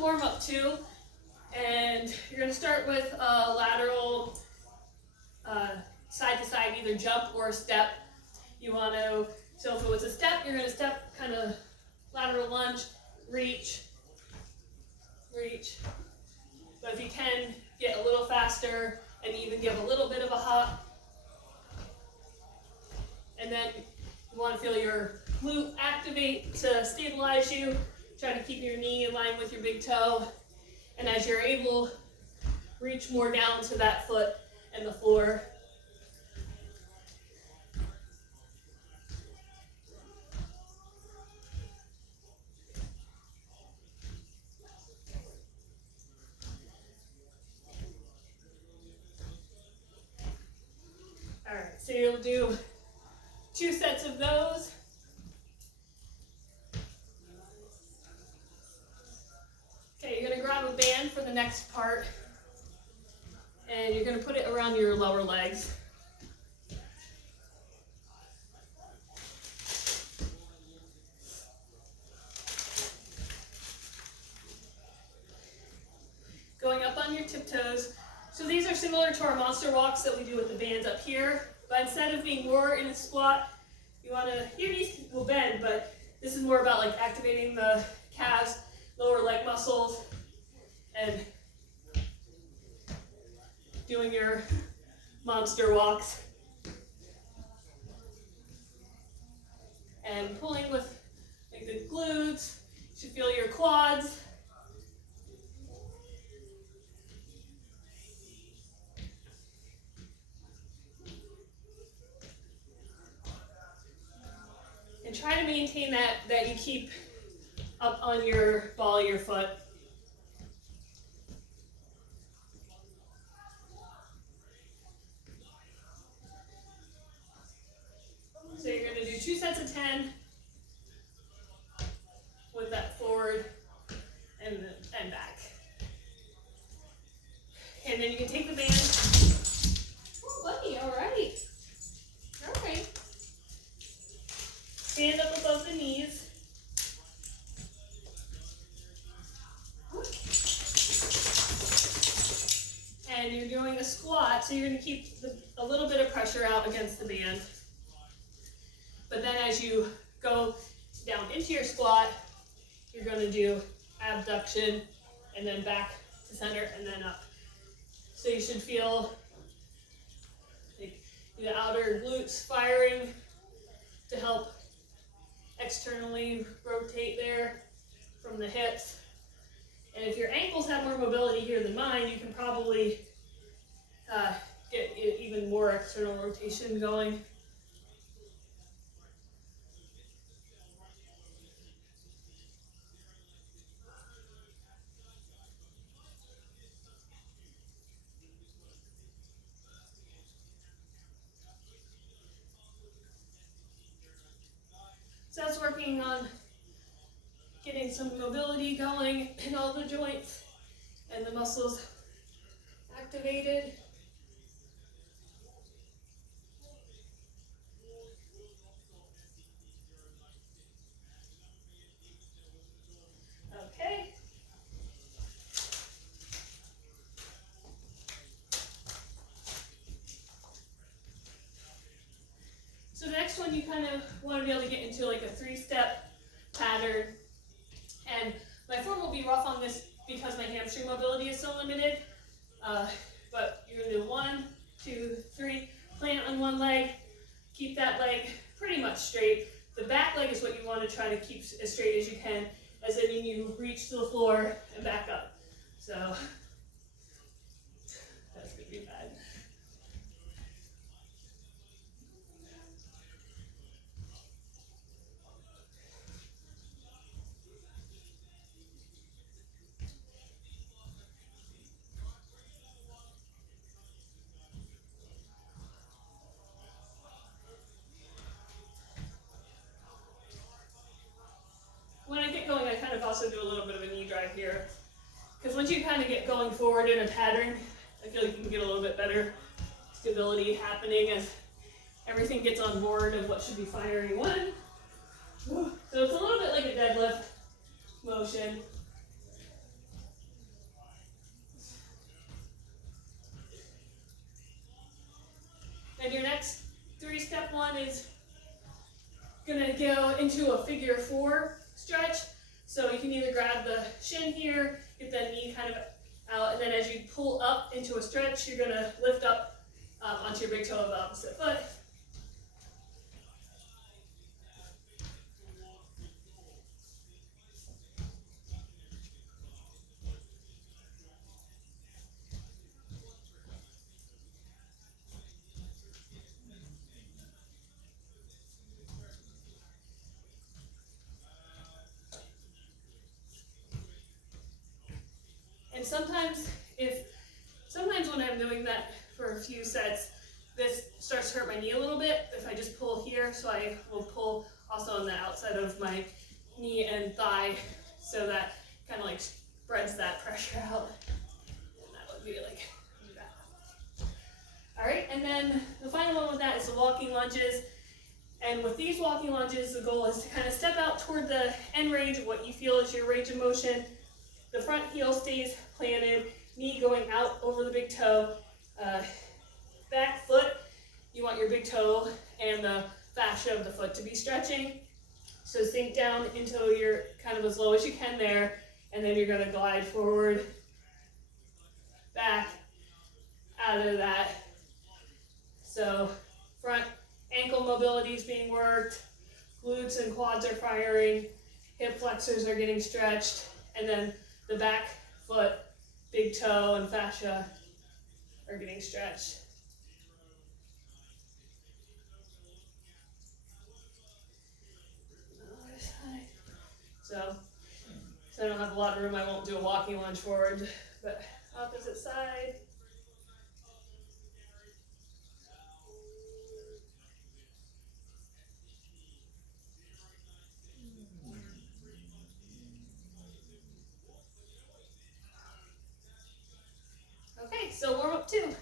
warm up too. And you're going to start with a lateral side to side, either jump or step. You want to, so if it was a step, you're going to step kind of lateral lunge, reach. But if you can, get a little faster and even give a little bit of a hop. And then you want to feel your glute activate to stabilize you. Try to keep your knee in line with your big toe. And as you're able, reach more down to that foot and the floor. All right, so you'll do 2 sets of those. Okay, you're going to grab a band for the next part, and you're going to put it around your lower legs. Going up on your tiptoes. So these are similar to our monster walks that we do with the bands up here, but instead of being more in a squat, you want to, your knees will bend, but this is more about like activating the calves, lower leg muscles, and doing your monster walks. And pulling with like the glutes, you should feel your quads. And try to maintain that you keep up on your ball of your foot. So you're going to do 2 sets of 10 with that forward and back. And then you can take the band. Oh, buddy, all right. All right. Stand up above the knees. And you're doing a squat, so you're going to keep a little bit of pressure out against the band. But then as you go down into your squat, you're going to do abduction and then back to center and then up. So you should feel like the outer glutes firing to help externally rotate there from the hips. And if your ankles have more mobility here than mine, you can probably get even more external rotation going. So that's working on getting some mobility going in all the joints and the muscles activated. Okay. So the next one, you kind of want to be able to get into like a 3-step pattern. And my form will be rough on this because my hamstring mobility is so limited. But you're going to do 1, 2, 3, plant on one leg, keep that leg pretty much straight. The back leg is what you want to try to keep as straight as you can, as in you reach to the floor and back up. So that's going to be bad. When I get going, I kind of also do a little bit of a knee drive here. Because once you kind of get going forward in a pattern, I feel like you can get a little bit better stability happening as everything gets on board of what should be firing one. So it's a little bit like a deadlift motion. into a figure 4 stretch. So you can either grab the shin here, get that knee kind of out, and then as you pull up into a stretch, you're going to lift up onto your big toe of the opposite foot. And sometimes when I'm doing that for a few sets, this starts to hurt my knee a little bit if I just pull here, so I will pull also on the outside of my knee and thigh, so that kind of like spreads that pressure out. And that would be like that. All right, and then the final one with that is the walking lunges. And with these walking lunges, the goal is to kind of step out toward the end range of what you feel is your range of motion. The front heel stays planted, knee going out over the big toe. Back foot, you want your big toe and the fascia of the foot to be stretching. So sink down until you're kind of as low as you can there, and then you're going to glide forward, back, out of that. So front ankle mobility is being worked, glutes and quads are firing, hip flexors are getting stretched, and then the back foot, big toe, and fascia are getting stretched. So I don't have a lot of room, I won't do a walking lunge forward, but opposite side. Okay, so warm up 2.